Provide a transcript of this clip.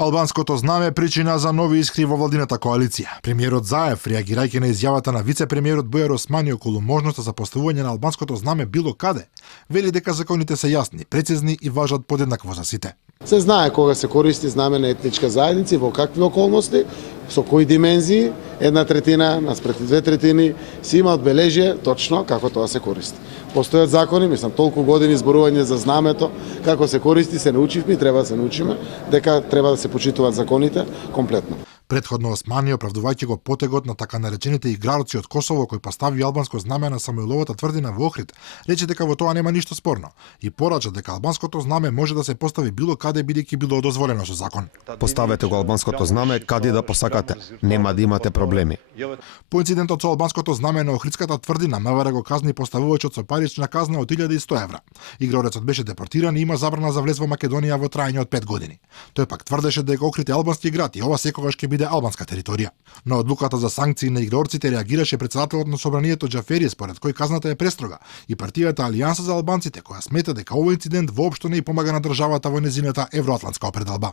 Албанското знаме причина за нови искри во владината коалиција. Премиерот Заев, реагирајќи на изјавата на вице-премиерот Бујар Османи околу можноста за поставување на албанското знаме било каде, вели дека законите се јасни, прецизни и важат подеднакво за сите. Се знае кога се користи знаме на етничка заедница и во какви околности, со кои димензии, 1/3 наспрети 2/3 се има одбележие точно како тоа се користи. Постојат закони, мислам, толку години зборување за знамето, како се користи, се научивме и треба да се научиме дека треба да се почитуваат законите комплетно. Предходно Османи, оправдувајќи го потегот на така наречените игралци од Косово кои постави албанско знаме на Самуиловата тврдина во Охрид, рече дека во тоа нема ништо спорно и порача дека албанското знаме може да се постави било каде бидејќи било дозволено со закон. Поставете го албанското знаме каде да посакате, нема да имате проблеми. По инцидентот со албанското знаме на Охридската тврдина, МВР го казни поставувачот со парична казна од 1100 евра. Игрорецот беше депортиран и има забрана за влез во Македонија во траење од 5 години. Тој пак тврдеше дека Охрид е албански град и ова секогаш ќе биде албанска територија. На одлуката за санкции на игрорците реагираше председателот на собранието Џафери, според кој казната е престрога и партијата Алијанса за албанците, која смета дека овој инцидент воопшто не и помага на државата во незината евроатлантска опредалба.